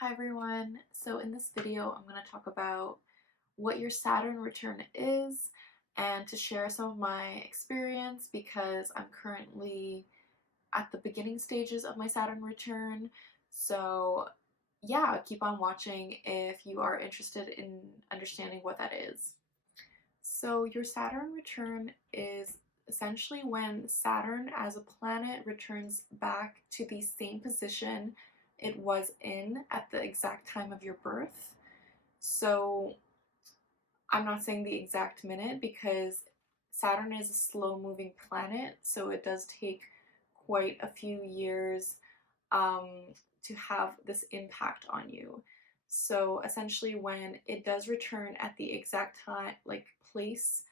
Hi everyone. So in this video, I'm going to talk about what your Saturn return is and to share some of my experience because I'm currently at the beginning stages of my Saturn return. So yeah, keep on watching if you are interested in understanding what that is. So your Saturn return is essentially when Saturn as a planet returns back to the same position it was in at the exact time of your birth. So I'm not saying the exact minute because Saturn is a slow moving planet, so it does take quite a few years um, to have this impact on you. So essentially, when it does return at the exact time, like place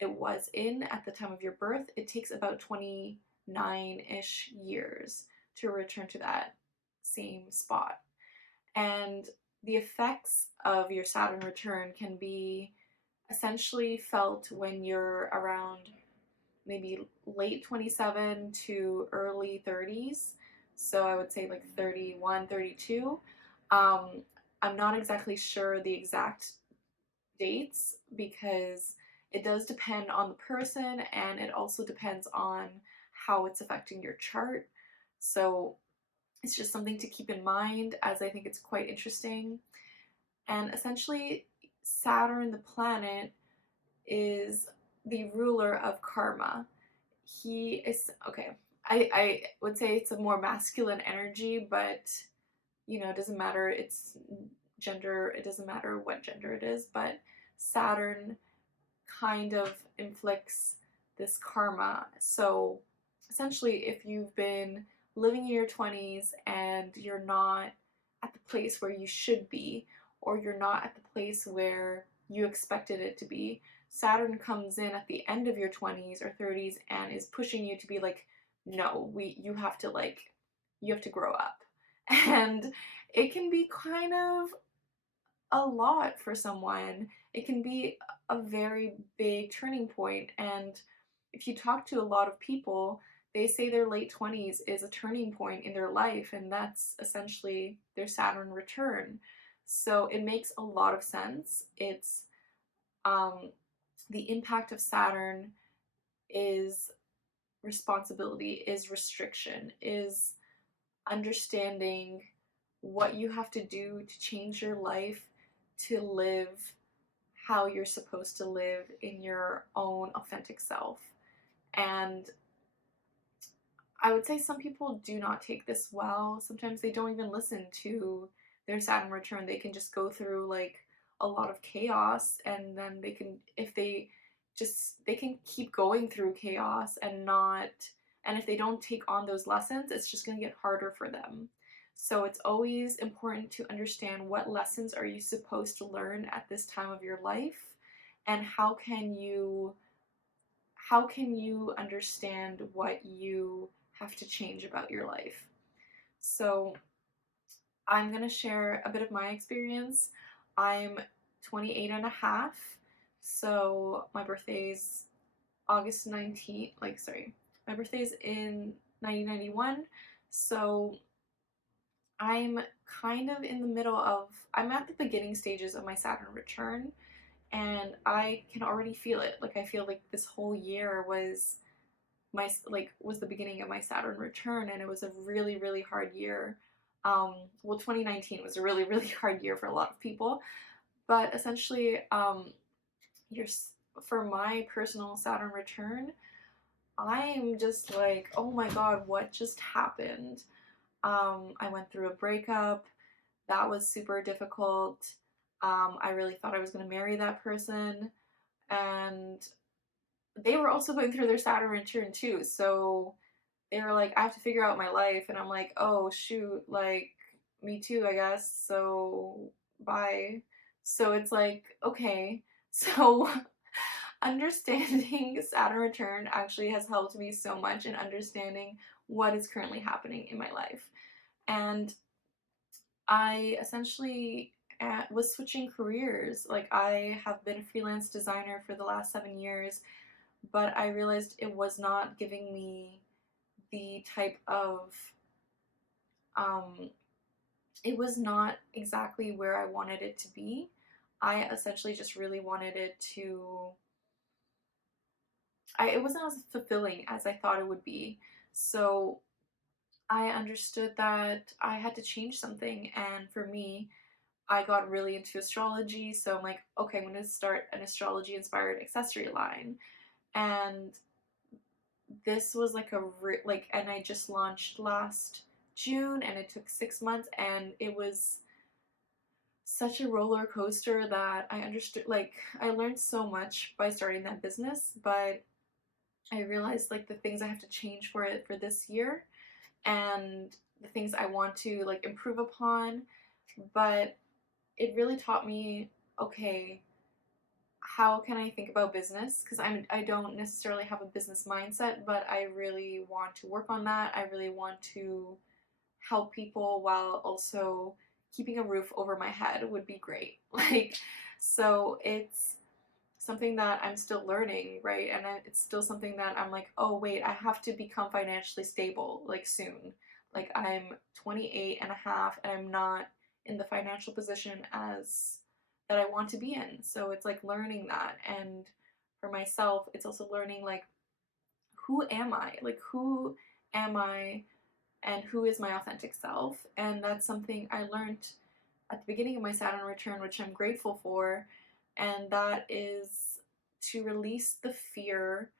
it was in at the time of your birth, it takes about 29-ish years to return to that same spot. And the effects of your Saturn return can be essentially felt when you're around maybe late 27 to early 30s. So I would say like 31, 32. Um, I'm not exactly sure the exact dates because it does depend on the person and it also depends on how it's affecting your chart. So it's just something to keep in mind as I think it's quite interesting. And essentially, Saturn, the planet, is the ruler of karma. He is, okay, I would say it's a more masculine energy, but it doesn't matter. It's gender, it doesn't matter what gender it is, but Saturn kind of inflicts this karma. So essentially, if you've been living in your 20s and you're not at the place where you should be, or you're not at the place where you expected it to be, Saturn comes in at the end of your 20s or 30s and is pushing you to be like, no, you have to grow up. And it can be kind of a lot for someone. It can be a very big turning point. And if you talk to a lot of people, they say their late 20s is a turning point in their life, and that's essentially their Saturn return. So it makes a lot of sense. It's um, the impact of Saturn is responsibility, is restriction, is understanding what you have to do to change your life to live how you're supposed to live in your own authentic self. And I would say some people do not take this well. Sometimes they don't even listen to their Saturn return. They can just go through like a lot of chaos and then they can, if they just, they can keep going through chaos and not, and if they don't take on those lessons, it's just going to get harder for them. So it's always important to understand what lessons are you supposed to learn at this time of your life and how can you understand what you have to change about your life. So I'm going to share a bit of my experience. I'm 28 and a half, so my birthday's August 19th, my birthday's in 1991, so I'm kind of in the middle of, I'm at the beginning stages of my Saturn return, and I can already feel it. Like, I feel like this whole year was the beginning of my Saturn return, and it was a really, really hard year. Well, 2019 was a really, really hard year for a lot of people, but essentially, you're, for my personal Saturn return, I'm just like, oh my god, what just happened? I went through a breakup. That was super difficult. I really thought I was going to marry that person, and they were also going through their Saturn return too. So they were like, I have to figure out my life. And I'm like, oh, shoot, like, me too, I guess. So bye. So it's like, okay. So understanding Saturn return actually has helped me so much in understanding what is currently happening in my life. And I essentially was switching careers. Like, I have been a freelance designer for the last 7 years, but I realized it was not giving me the type of um, it was not exactly where I wanted it to be. I essentially just really wanted it to it wasn't as fulfilling as I thought it would be. So I understood that I had to change something, and for me, I got really into astrology. So I'm like, okay, I'm going to start an astrology inspired accessory line. And this was like and I just launched last June, and it took 6 months, and it was such a roller coaster that I understood. Like, I learned so much by starting that business, but I realized like the things I have to change for it for this year, and the things I want to like improve upon. But it really taught me, okay, how can I think about business? Because I don't necessarily have a business mindset, but I really want to work on that. I really want to help people while also keeping a roof over my head would be great. Like, so it's something that I'm still learning, right? And it's still something that I'm like, oh, wait, I have to become financially stable like soon. Like, I'm 28 and a half, and I'm not in the financial position as that I want to be in. So it's like learning that. And for myself, it's also learning like, who am I? Like, who am I and who is my authentic self? And that's something I learned at the beginning of my Saturn return, which I'm grateful for. And that is to release the fear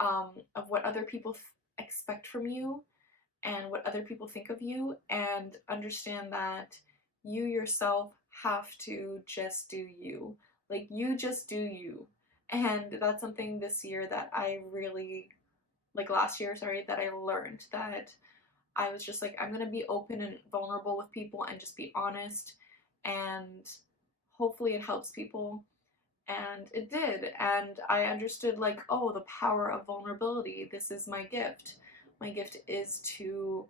of what other people expect from you and what other people think of you, and understand that you yourself have to just do you. Like, you just do you. And that's something this year that I really, like last year, sorry, that I learned that I was just like, I'm gonna be open and vulnerable with people and just be honest, and hopefully it helps people. And it did. And I understood, like, oh, the power of vulnerability. This is my gift. My gift is to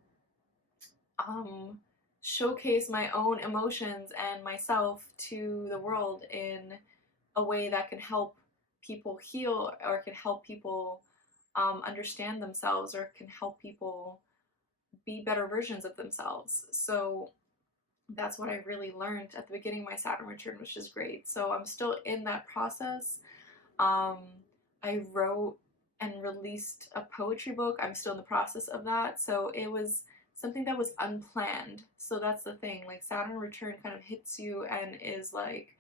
um, showcase my own emotions and myself to the world in a way that can help people heal, or can help people understand themselves, or can help people be better versions of themselves. So that's what I really learned at the beginning of my Saturn return, which is great. So I'm still in that process. Um, I wrote and released a poetry book. I'm still in the process of that. So it was something that was unplanned. So that's the thing. Like, Saturn return kind of hits you and is like,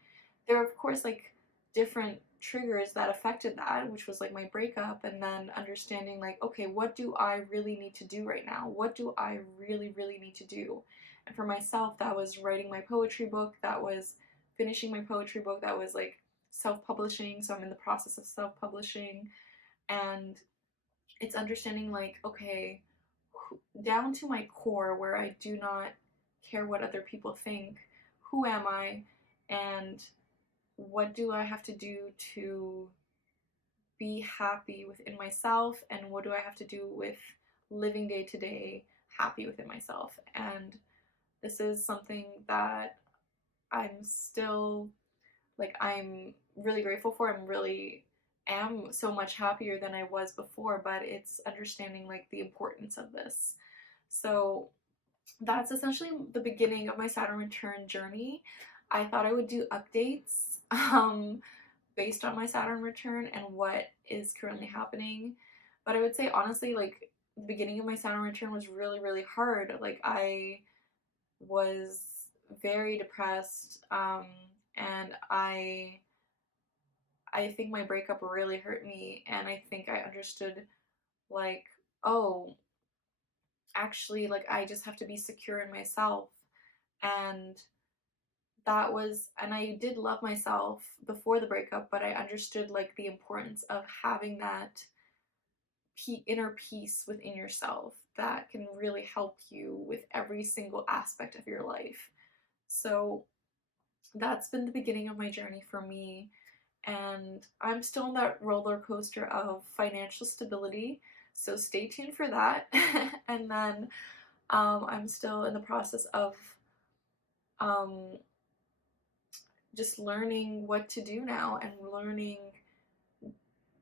there are, of course, like different triggers that affected that, which was like my breakup, and then understanding, like, okay, what do I really need to do right now? What do I really, really need to do? And for myself, that was writing my poetry book, that was finishing my poetry book, that was like self-publishing. So I'm in the process of self-publishing, and it's understanding, like, okay, down to my core, where I do not care what other people think. Who am I, and what do I have to do to be happy within myself, and what do I have to do with living day to day happy within myself? And this is something that I'm still, like, I'm really grateful for. I'm really am so much happier than I was before, but it's understanding like the importance of this. So that's essentially the beginning of my Saturn return journey. I thought I would do updates based on my Saturn return and what is currently happening. But I would say honestly, like, the beginning of my Saturn return was really, really hard. Like, I was very depressed, and I think my breakup really hurt me, and I think I understood, like, oh, actually, like, I just have to be secure in myself. And and I did love myself before the breakup, but I understood like the importance of having that inner peace within yourself that can really help you with every single aspect of your life. So that's been the beginning of my journey for me, and I'm still on that roller coaster of financial stability. So stay tuned for that. And then I'm still in the process of um, just learning what to do now, and learning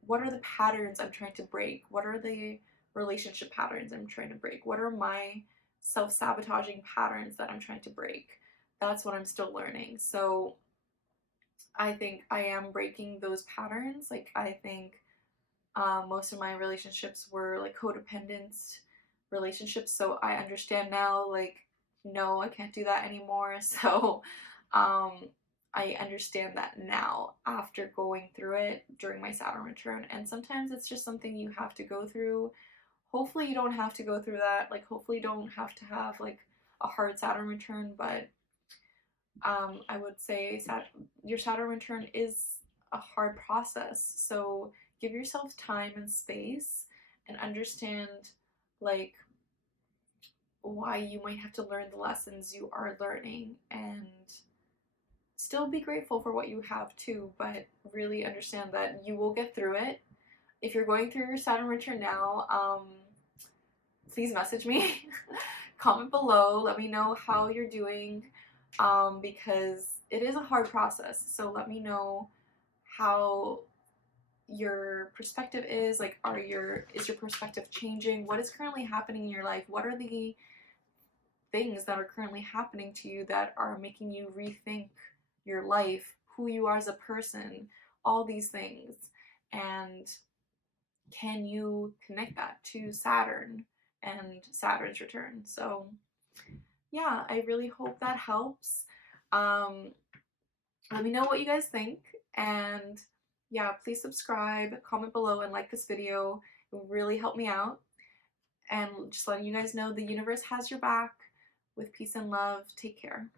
what are the patterns I'm trying to break, what are the relationship patterns I'm trying to break, what are my self sabotaging patterns that I'm trying to break. that's what I'm still learning. So I think I am breaking those patterns. Like, I think most of my relationships were like codependent relationships. So I understand now, like, no, I can't do that anymore. So um, I understand that now after going through it during my Saturn return. And sometimes it's just something you have to go through. Hopefully, you don't have to go through that. Like, hopefully, you don't have to have like a hard Saturn return, but I would say your Saturn return is a hard process. So give yourself time and space and understand like why you might have to learn the lessons you are learning, and still be grateful for what you have too, but really understand that you will get through it. If you're going through your Saturn return now, please message me. Comment below, let me know how you're doing, because it is a hard process. So let me know how your perspective is. Like, is your perspective changing? What is currently happening in your life? What are the things that are currently happening to you that are making you rethink your life, who you are as a person, all these things? And can you connect that to Saturn and Saturn's return? So yeah, I really hope that helps. Um, Let me know what you guys think, and yeah, please subscribe, comment below, and like this video. It will really help me out. And just letting you guys know the universe has your back. With peace and love, take care.